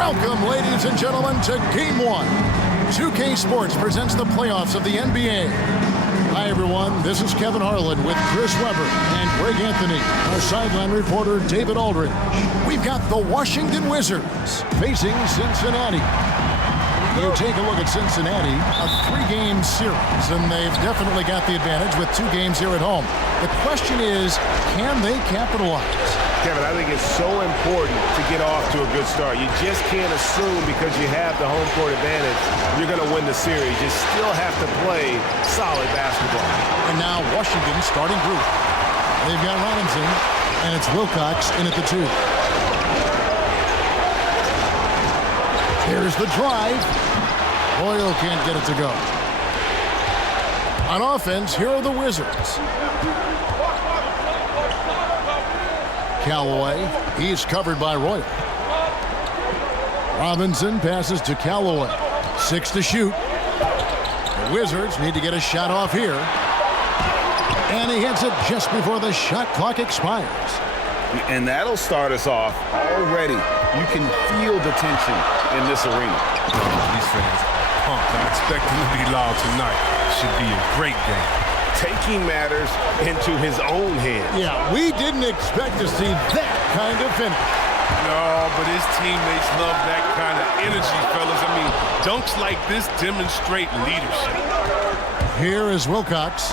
Welcome, ladies and gentlemen, to Game 1. 2K Sports presents the playoffs of the NBA. Hi, everyone. This is Kevin Harlan with Chris Webber and Greg Anthony. Our sideline reporter, David Aldridge. We've got the Washington Wizards facing Cincinnati. You take a look at Cincinnati, a 3-game series, and they've definitely got the advantage with 2 games here at home. The question is, can they capitalize? Kevin, I think it's so important to get off to a good start. You just can't assume because you have the home court advantage, you're going to win the series. You still have to play solid basketball. And now Washington's starting group. They've got Robinson, and it's Wilcox in at the 2. Here's the drive. Boyle can't get it to go. On offense, here are the Wizards. Callaway, he's covered by Royal. Robinson passes to Callaway. 6 to shoot. The Wizards need to get a shot off here. And he hits it just before the shot clock expires. And that'll start us off already. You can feel the tension in this arena. These fans are pumped. I expect them to be loud tonight. Should be a great game. Taking matters into his own hands. Yeah, we didn't expect to see that kind of finish. No, but his teammates love that kind of energy, fellas. I mean, dunks like this demonstrate leadership. Here is Wilcox.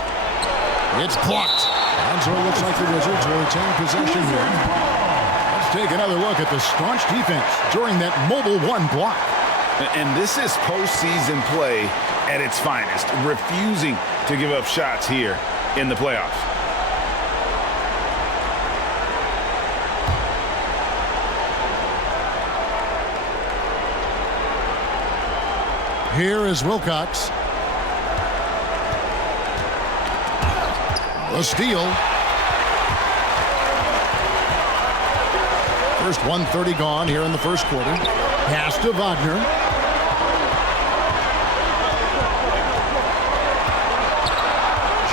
It's blocked. And so it looks like the Wizards will retain possession here. Let's take another look at the staunch defense during that mobile 1 block. And this is postseason play at its finest, refusing to give up shots here in the playoffs. Here is Wilcox. The steal. First 1:30 gone here in the first quarter. Pass to Wagner.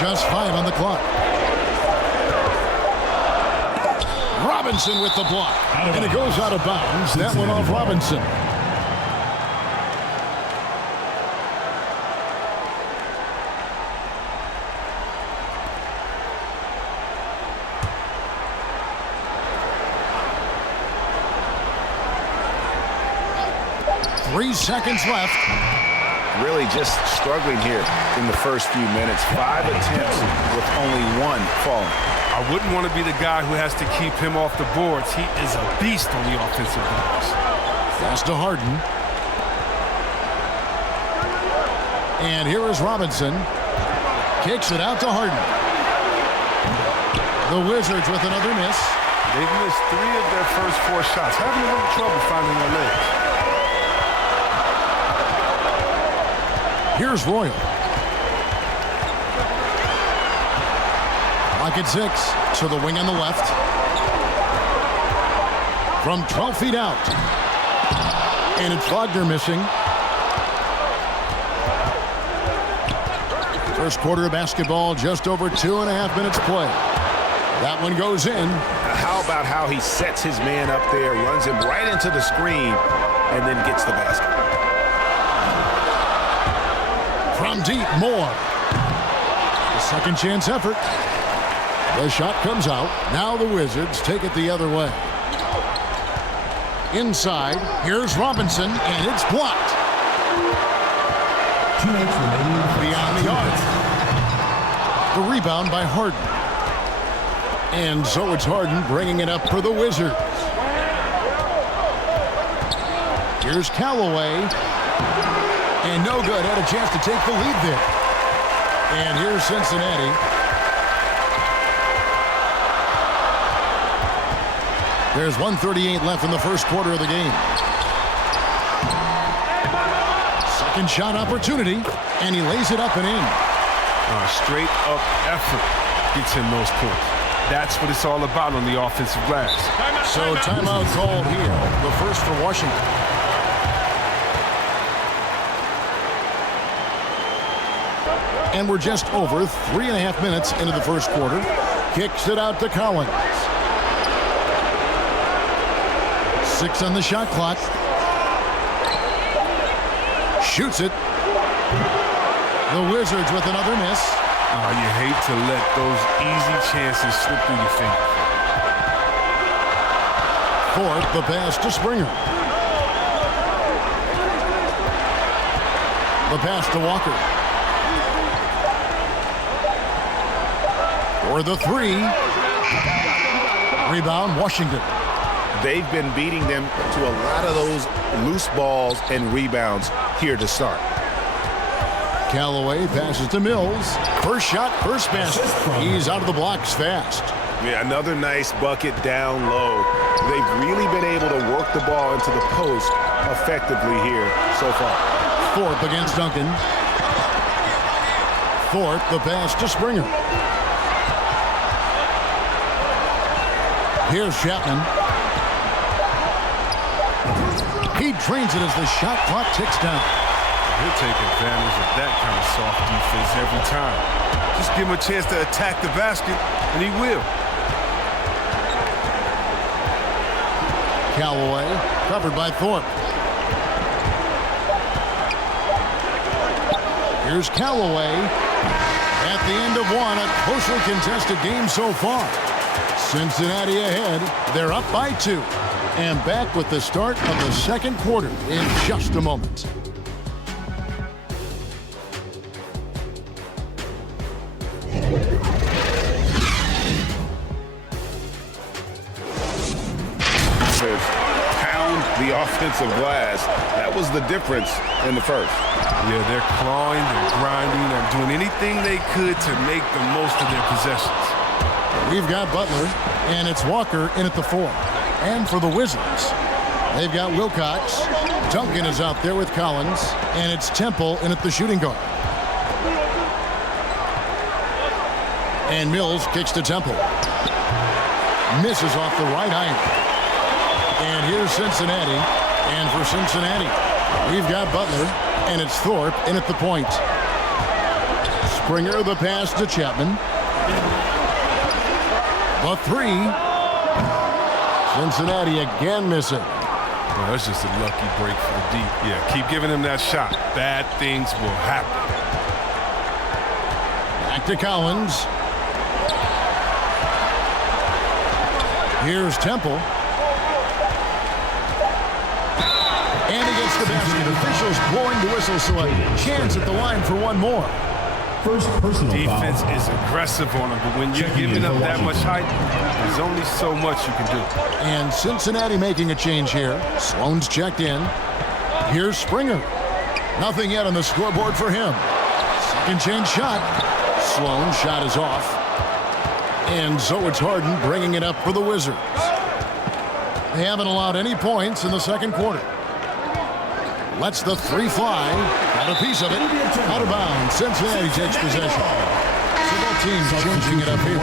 Just 5 on the clock. Robinson with the block. And it goes out of bounds. That one off Robinson. Three seconds left. Really just struggling here in the first few minutes. 5 attempts with only 1 falling. I wouldn't want to be the guy who has to keep him off the boards. He is a beast on the offensive glass. Pass to Harden. And here is Robinson. Kicks it out to Harden. The Wizards with another miss. They've missed 3 of their first 4 shots. Having a little trouble finding their legs. Here's Royal. Lock at 6 to the wing on the left. From 12 feet out. And it's Wagner missing. First quarter of basketball, just over 2.5 minutes play. That one goes in. How about how he sets his man up there, runs him right into the screen, and then gets the basket. From deep, Moore. The second chance effort. The shot comes out. Now the Wizards take it the other way. Inside, here's Robinson, and it's blocked. 2 minutes remaining. Beyond the arc. The rebound by Harden. And so it's Harden bringing it up for the Wizards. Here's Callaway. And no good. Had a chance to take the lead there. And here's Cincinnati. There's 1:38 left in the first quarter of the game. Second shot opportunity. And he lays it up and in. Straight up effort gets him those points. That's what it's all about on the offensive glass. So timeout called here. The first for Washington. And we're just over 3.5 minutes into the first quarter. Kicks it out to Collins. 6 on the shot clock. Shoots it. The Wizards with another miss. Oh, you hate to let those easy chances slip through your fingers. Thorpe, the pass to Springer. The pass to Walker. For the three. Rebound, Washington. They've been beating them to a lot of those loose balls and rebounds here to start. Callaway passes to Mills. First shot, first basket. He's out of the blocks fast. Yeah, another nice bucket down low. They've really been able to work the ball into the post effectively here so far. Thorpe against Duncan. Thorpe, the pass to Springer. Here's Chapman. He drains it as the shot clock ticks down. He'll take advantage of that kind of soft defense every time. Just give him a chance to attack the basket, and he will. Callaway, covered by Thorpe. Here's Callaway. At the end of one, a closely contested game so far. Cincinnati ahead. They're up by 2. And back with the start of the second quarter in just a moment. Pound the offensive glass. That was the difference in the first. Yeah, they're clawing, they're grinding, they're doing anything they could to make the most of their possessions. We've got Butler, and it's Walker in at the 4. And for the Wizards, they've got Wilcox. Duncan is out there with Collins, and it's Temple in at the shooting guard. And Mills kicks to Temple. Misses off the right iron. And here's Cincinnati. And for Cincinnati, we've got Butler, and it's Thorpe in at the point. Springer, the pass to Chapman. The 3. Cincinnati again missing. Well, that's just a lucky break for the deep. Yeah, keep giving him that shot. Bad things will happen. Back to Collins. Here's Temple. And he gets the basket. Officials blowing the whistle, so a chance at the line for one more. First personal Defense foul. is aggressive on him, but when you're giving up that much height, there's only so much you can do. And Cincinnati making a change here. Sloan's checked in. Here's Springer. Nothing yet on the scoreboard for him. Second change shot. Sloan's shot is off. And so it's Harden bringing it up for the Wizards. They haven't allowed any points in the second quarter. Lets the 3 fly. Got a piece of it. Out of bounds. Cincinnati takes possession. So both teams changing it up here.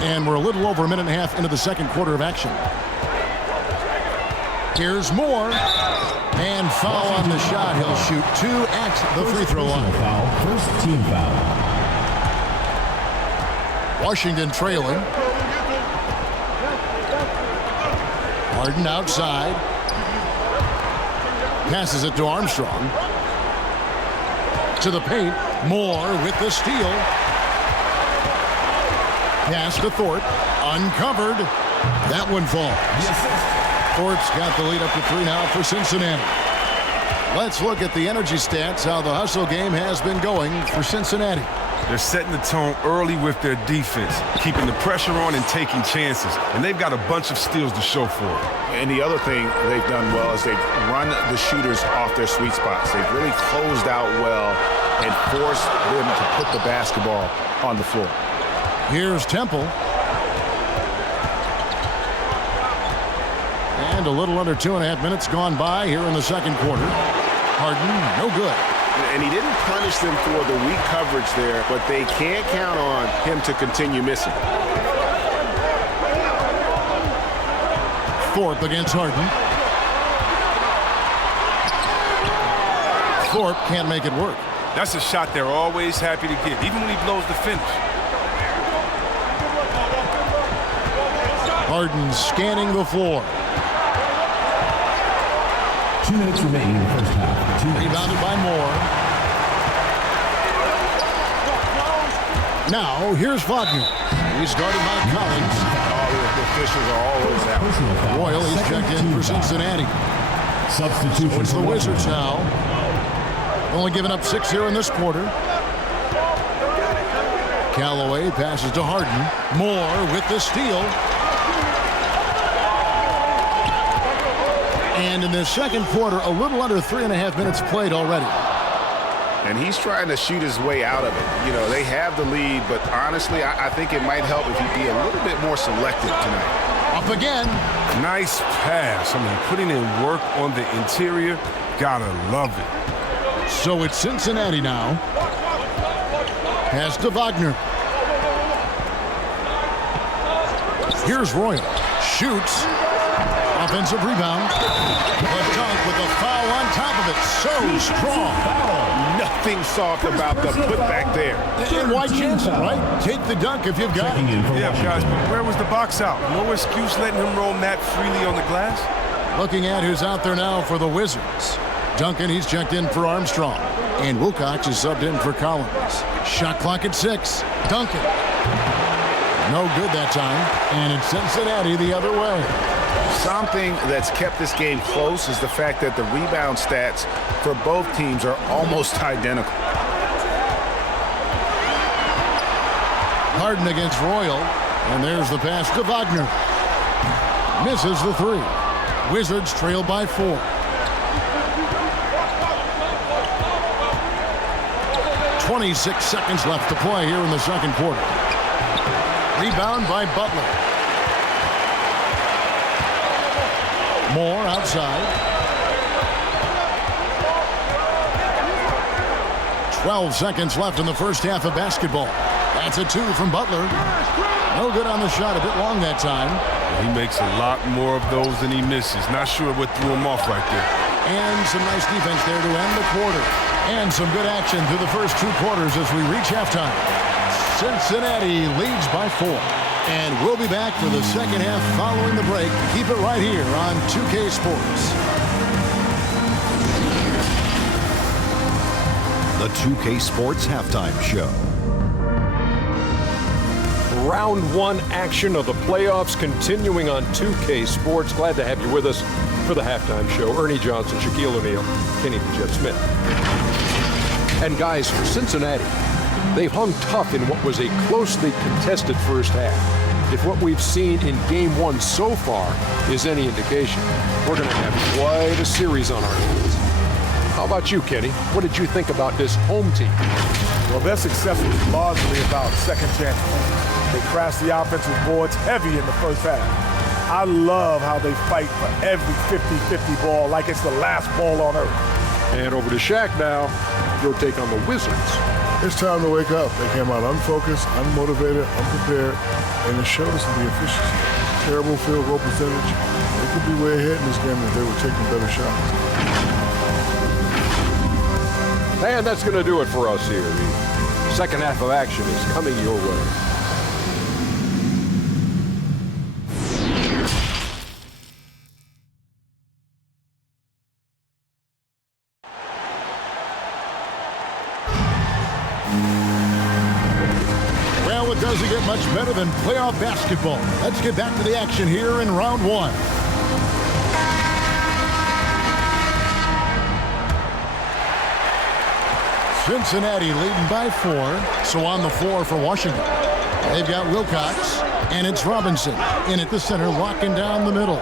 And we're a little over a minute and a half into the second quarter of action. Here's Moore. And foul on the shot. He'll shoot 2 at the free throw line. First team foul. Washington trailing. Harden outside. Passes it to Armstrong. To the paint. Moore with the steal. Pass to Thorpe. Uncovered. That one falls. Thorpe's got the lead up to 3 now for Cincinnati. Let's look at the energy stats, how the hustle game has been going for Cincinnati. They're setting the tone early with their defense, keeping the pressure on and taking chances. And they've got a bunch of steals to show for it. And the other thing they've done well is they've run the shooters off their sweet spots. They've really closed out well and forced them to put the basketball on the floor. Here's Temple. And a little under 2.5 minutes gone by here in the second quarter. Harden, no good. And he didn't punish them for the weak coverage there, but they can't count on him to continue missing. Thorpe against Harden. Thorpe can't make it work. That's a shot they're always happy to get, even when he blows the finish. Harden scanning the floor. 2 minutes remaining in the first half. Rebounded by Moore. Now, here's Wagner. He's guarded by Collins. The officials are all over that. Personal foul. Royal, he's Second checked in team for foul. Cincinnati. Substitution. It's the for Wizards Washington. now. Only given up 6 here in this quarter. Callaway passes to Harden. Moore with the steal. And in the second quarter, a little under 3.5 minutes played already. And he's trying to shoot his way out of it. You know, they have the lead, but honestly, I think it might help if he'd be a little bit more selective tonight. Up again. Nice pass. I mean, putting in work on the interior. Gotta love it. So it's Cincinnati now. Pass to Wagner. Here's Royal. Shoots. Offensive rebound. The dunk with a foul on top of it. So strong. Nothing soft about the putback there. And why chance it, right? Take the dunk if you've got Checking it. in for Yeah, Washington. guys, but where was the box out? No excuse letting him roam that freely on the glass? Looking at who's out there now for the Wizards. Duncan, he's checked in for Armstrong. And Wilcox is subbed in for Collins. Shot clock at 6. Duncan. No good that time. And it's Cincinnati the other way. Something that's kept this game close is the fact that the rebound stats for both teams are almost identical. Harden against Royal. And there's the pass to Wagner. Misses the 3. Wizards trail by 4. 26 seconds left to play here in the second quarter. Rebound by Butler. Moore outside. 12 seconds left in the first half of basketball. That's a 2 from Butler. No good on the shot, a bit long that time. He makes a lot more of those than he misses. Not sure what threw him off right there. And some nice defense there to end the quarter. And some good action through the first 2 quarters as we reach halftime. Cincinnati leads by 4. And we'll be back for the second half following the break. Keep it right here on 2K Sports. The 2K Sports Halftime Show. Round 1 action of the playoffs continuing on 2K Sports. Glad to have you with us for the halftime show. Ernie Johnson, Shaquille O'Neal, Kenny the Jet Smith. And guys, for Cincinnati, they've hung tough in what was a closely contested first half. If what we've seen in Game 1 so far is any indication, we're going to have quite a series on our hands. How about you, Kenny? What did you think about this home team? Well, their success was largely about second chance points. They crashed the offensive boards heavy in the first half. I love how they fight for every 50-50 ball like it's the last ball on earth. And over to Shaq now. Your take on the Wizards. It's time to wake up. They came out unfocused, unmotivated, unprepared, and it showed us the efficiency. Terrible field goal percentage. They could be way ahead in this game if they were taking better shots. And that's going to do it for us here. The second half of action is coming your way. Well, it doesn't get much better than playoff basketball. Let's get back to the action here in round 1. Cincinnati leading by 4. So on the floor for Washington. They've got Wilcox, and it's Robinson in at the center, locking down the middle.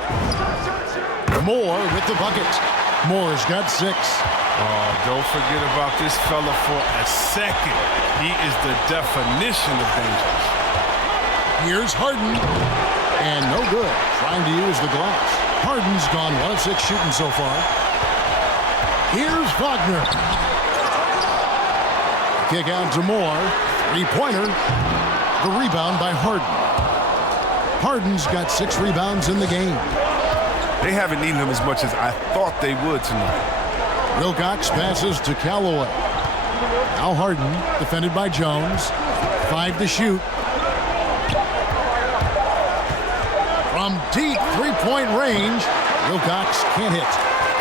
Moore with the bucket. Moore's got 6. Oh, don't forget about this fella for a second. He is the definition of dangerous. Here's Harden. And no good. Trying to use the glass. Harden's gone 1 of 6 shooting so far. Here's Wagner. Kick out to Moore. 3-pointer. The rebound by Harden. Harden's got 6 rebounds in the game. They haven't needed him as much as I thought they would tonight. Wilcox passes to Callaway. Now Harden, defended by Jones. 5 to shoot. From deep 3-point range, Wilcox can't hit.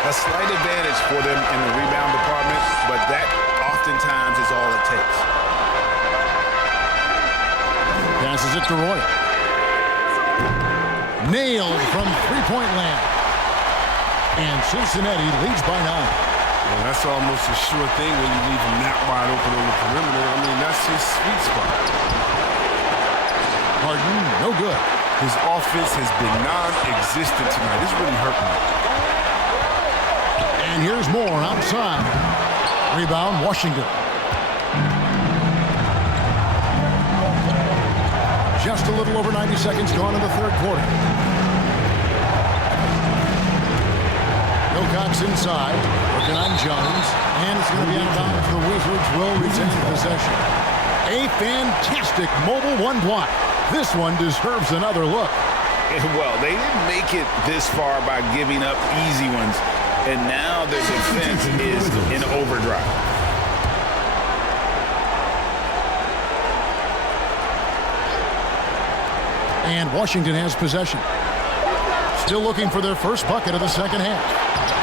A slight advantage for them in the rebound department, but that oftentimes is all it takes. Passes it to Roy. Nailed from three-point land. And Cincinnati leads by 9. Well, that's almost a sure thing when you leave him that wide open on the perimeter. I mean, that's his sweet spot. Harden, no good. His offense has been non-existent tonight. It's really hurting him. And here's Moore outside. Rebound, Washington. Just a little over 90 seconds gone in the third quarter. Wilcox inside, working on Jones, and it's going to be out of bounds. The Wizards will retain possession. A fantastic mobile one block. This one deserves another look. Well, they didn't make it this far by giving up easy ones, and now their defense is in overdrive. And Washington has possession. Still looking for their first bucket of the second half.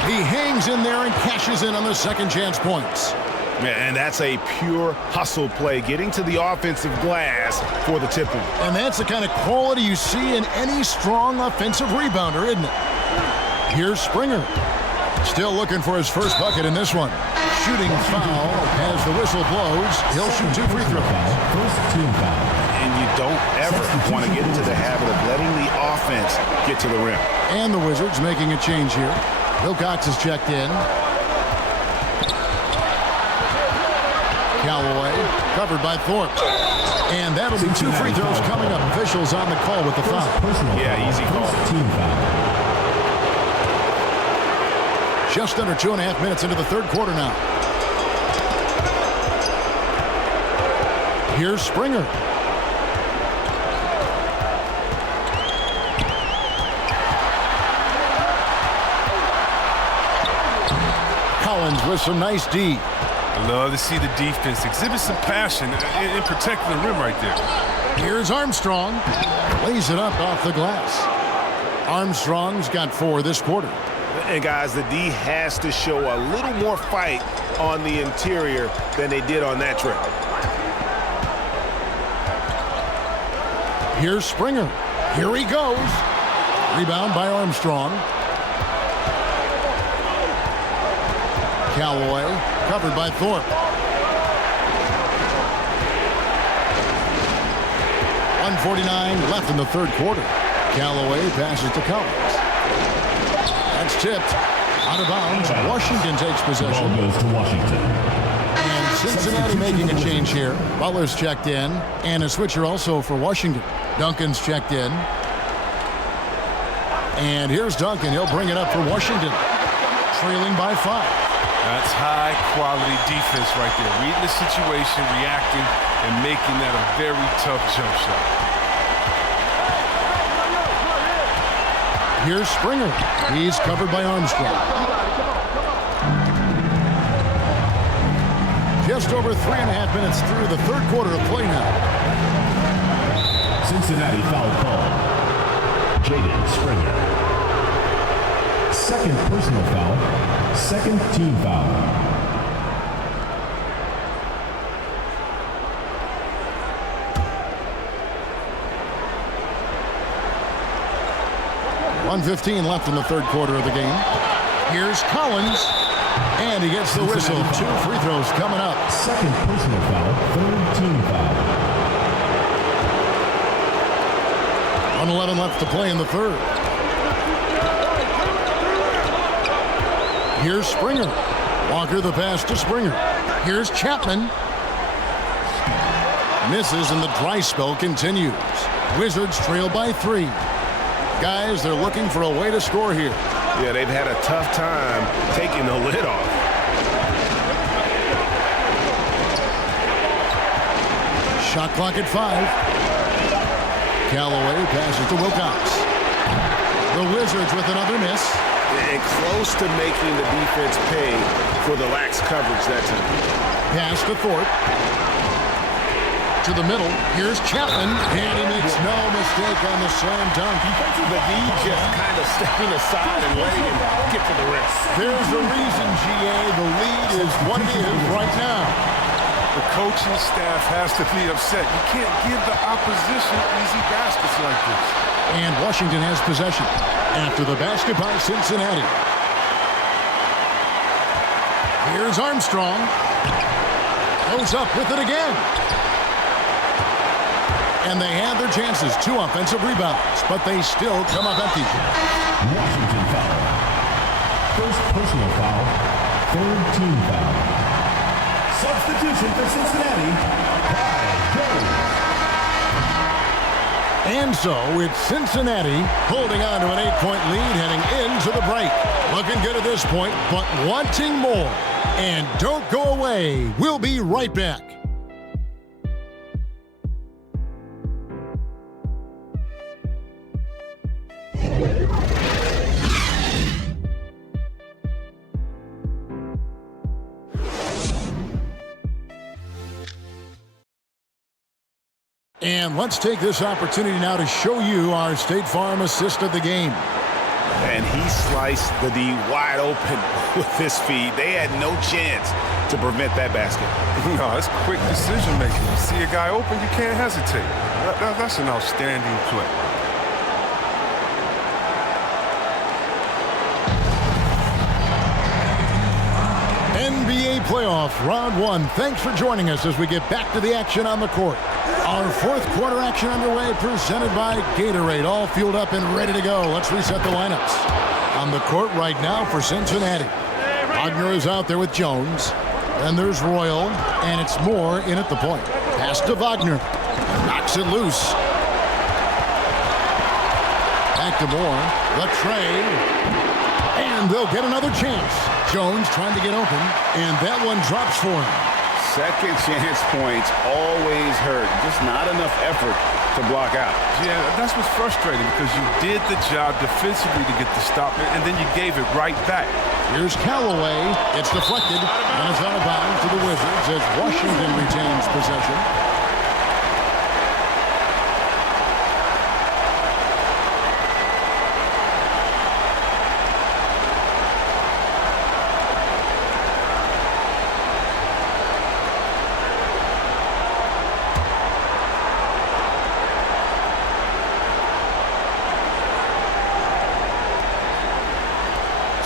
He hangs in there and cashes in on the second chance points. Yeah, and that's a pure hustle play, getting to the offensive glass for the tip-in. And that's the kind of quality you see in any strong offensive rebounder, isn't it? Here's Springer. Still looking for his first bucket in this one. Shooting foul as the whistle blows. He'll shoot 2 free throws. First team foul. And you don't ever want to get into the habit of letting the offense get to the rim. And the Wizards making a change here. Wilcox is checked in. Callaway covered by Thorpe. And that'll be 2 free throws coming up. Officials on the call with the foul. Yeah, easy call. Team foul. Just under 2.5 minutes into the third quarter now. Here's Springer. Collins with some nice D. I love to see the defense exhibit some passion in protecting the rim right there. Here's Armstrong. Lays it up off the glass. Armstrong's got 4 this quarter. And guys, the D has to show a little more fight on the interior than they did on that trip. Here's Springer. Here he goes. Rebound by Armstrong. Callaway covered by Thorpe. 1:49 left in the third quarter. Callaway passes to Collins. That's tipped. Out of bounds. Washington takes possession. Ball goes to Washington. And Cincinnati making a change here. Butler's checked in. And a switcher also for Washington. Duncan's checked in. And here's Duncan. He'll bring it up for Washington. Trailing by 5. That's high-quality defense right there. Reading the situation, reacting, and making that a very tough jump shot. Here's Springer. He's covered by Armstrong. Just over 3.5 minutes through the third quarter of play now. Cincinnati foul call. Jaden Springer. Second personal foul. Second team foul. .115 left in the third quarter of the game. Here's Collins. And he gets the whistle. 2 free throws coming up. Second personal foul. Third team foul. 1:11 left to play in the third. Here's Springer. Walker the pass to Springer. Here's Chapman. Misses and the dry spell continues. Wizards trail by 3. Guys, they're looking for a way to score here. Yeah, they've had a tough time taking the lid off. Shot clock at 5. Callaway passes to Wilcox. The Wizards with another miss. And close to making the defense pay for the lax coverage that time. Pass to Thorpe. to the middle. Here's Chapman, and he makes no mistake on the slam dunk. The D just kind of stepping aside and letting him get to the rim. There's a reason, GA. The lead is what it is right now. The coaching staff has to be upset. You can't give the opposition easy baskets like this. And Washington has possession after the basket by Cincinnati. Here's Armstrong. Goes up with it again. And they had their chances. 2 offensive rebounds, but they still come up empty. Washington foul. First personal foul. Third team foul. Substitution for Cincinnati. Kyle Jones. And so it's Cincinnati holding on to an 8-point lead heading into the break. Looking good at this point, but wanting more. And don't go away. We'll be right back. And let's take this opportunity now to show you our State Farm assist of the game. And he sliced the D wide open with his feed. They had no chance to prevent that basket. No, it's quick decision making. You see a guy open, you can't hesitate. That's an outstanding play. NBA playoff round 1. Thanks for joining us as we get back to the action on the court. Our 4th quarter action underway, presented by Gatorade. All fueled up and ready to go. Let's reset the lineups. On the court right now for Cincinnati. Wagner is out there with Jones. Then there's Royal, and it's Moore in at the point. Pass to Wagner. Knocks it loose. Back to Moore. The tray. And they'll get another chance. Jones trying to get open, and that one drops for him. Second chance points always hurt. Just not enough effort to block out. Yeah, that's what's frustrating because you did the job defensively to get the stop, and then you gave it right back. Here's Callaway. It's deflected, and it's out of bounds to the Wizards as Washington retains possession.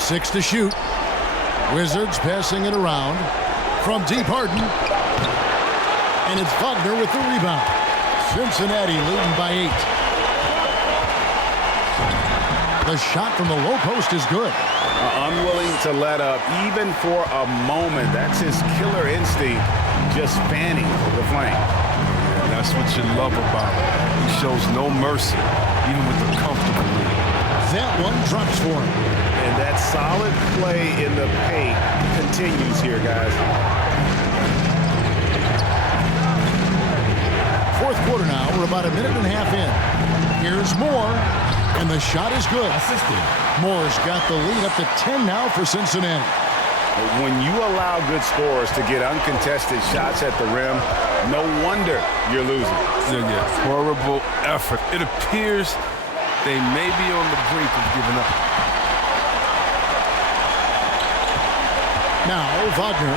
Six to shoot. Wizards passing it around from deep. Harden. And it's Wagner with the rebound. Cincinnati leading by 8. The shot from the low post is good. Unwilling to let up even for a moment. That's his killer instinct, just fanning the flame. And that's what you love about him. He shows no mercy, even with the comfortable lead. That one drops for him. And that solid play in the paint continues here, guys. 4th quarter now. We're about a minute and a half in. Here's Moore, and the shot is good. Assisted. Moore's got the lead up to 10 now for Cincinnati. When you allow good scorers to get uncontested shots at the rim, no wonder you're losing. Yeah. Horrible effort. It appears they may be on the brink of giving up. Now, Wagner.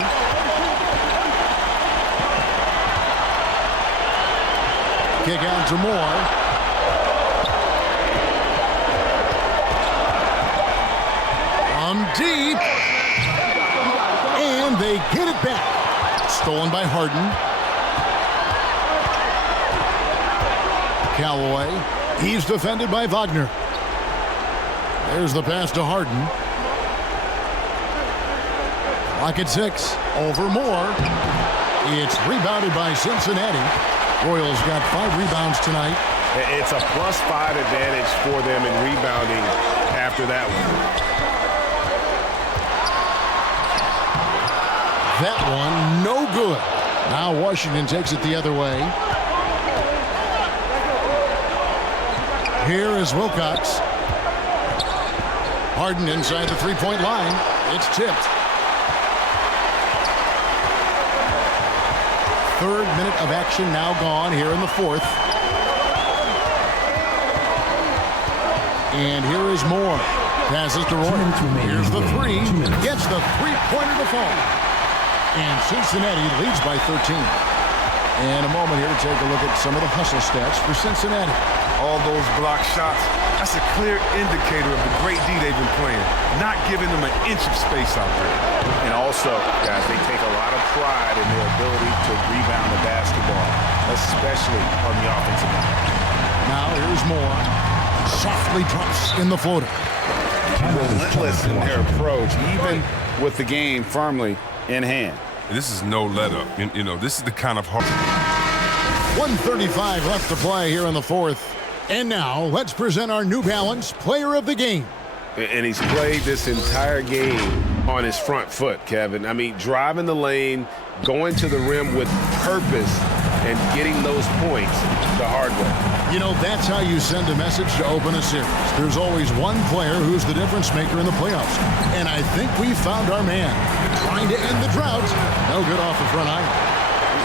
Kick out to Moore. From deep. And they get it back. Stolen by Harden. Callaway. He's defended by Wagner. There's the pass to Harden. Clock at 6. Over Moore. It's rebounded by Cincinnati. Royals got 5 rebounds tonight. It's a +5 advantage for them in rebounding after that one. That one, no good. Now Washington takes it the other way. Here is Wilcox. Harden inside the three-point line. It's tipped. third minute of action now gone here in the fourth. And here is Moore. Passes to Roy. Here's the three. Gets the three-pointer to fall. And Cincinnati leads by 13. And a moment here to take a look at some of the hustle stats for Cincinnati. All those block shots, that's a clear indicator of the great D they've been playing, not giving them an inch of space out there. And also, guys, they take a lot of pride in their ability to rebound the basketball, especially on the offensive end. Now here's Moore. Softly drops in the floater. Relentless in their approach, even with the game firmly in hand. This is no let up. You know, this is the kind of hard. 1:35 left to play here in the fourth. And now let's present our New Balance Player of the Game. And he's played this entire game on his front foot, Kevin. I mean, driving the lane, going to the rim with purpose, and getting those points the hard way. You know, that's how you send a message to open a series. There's always one player who's the difference maker in the playoffs. And I think we found our man. Trying to end the drought. No good off the front iron.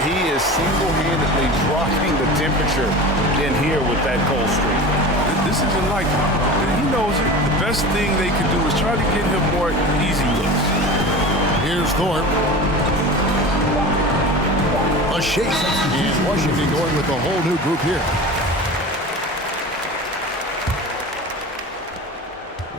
He is single-handedly dropping the temperature in here with that cold streak. This isn't like him. He knows it. The best thing they can do is try to get him more easy looks. Here's Thorpe. A shake. And Washington going with a whole new group here.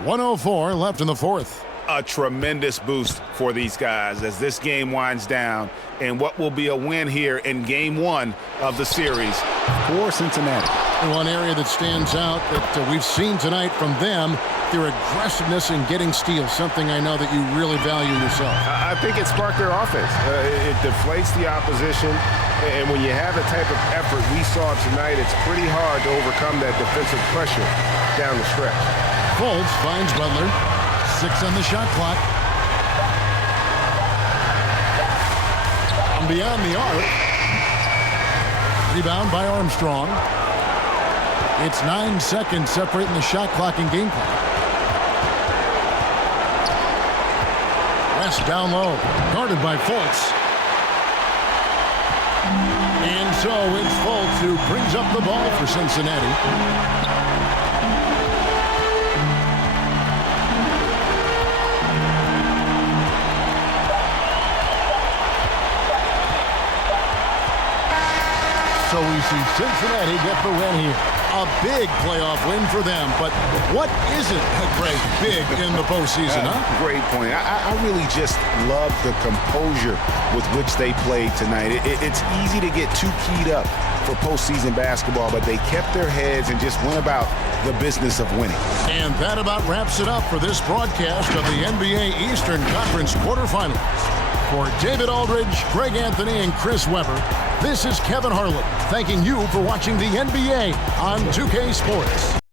1:04 left in the fourth. A tremendous boost for these guys as this game winds down and what will be a win here in game one of the series for Cincinnati. One area that stands out that we've seen tonight from them, their aggressiveness in getting steals, something I know that you really value yourself. I think it sparked their offense. It deflates the opposition, and when you have the type of effort we saw tonight, it's pretty hard to overcome that defensive pressure down the stretch. Fultz finds Butler. 6 on the shot clock. From beyond the arc. Rebound by Armstrong. It's 9 seconds separating the shot clock and game clock. West down low. Guarded by Fultz. And so it's Fultz who brings up the ball for Cincinnati. So we see Cincinnati get the win here. A big playoff win for them. But what isn't a great big in the postseason, huh? Great point. I really just love the composure with which they played tonight. It's easy to get too keyed up for postseason basketball, but they kept their heads and just went about the business of winning. And that about wraps it up for this broadcast of the NBA Eastern Conference quarterfinals. For David Aldridge, Greg Anthony, and Chris Webber, this is Kevin Harlan thanking you for watching the NBA on 2K Sports.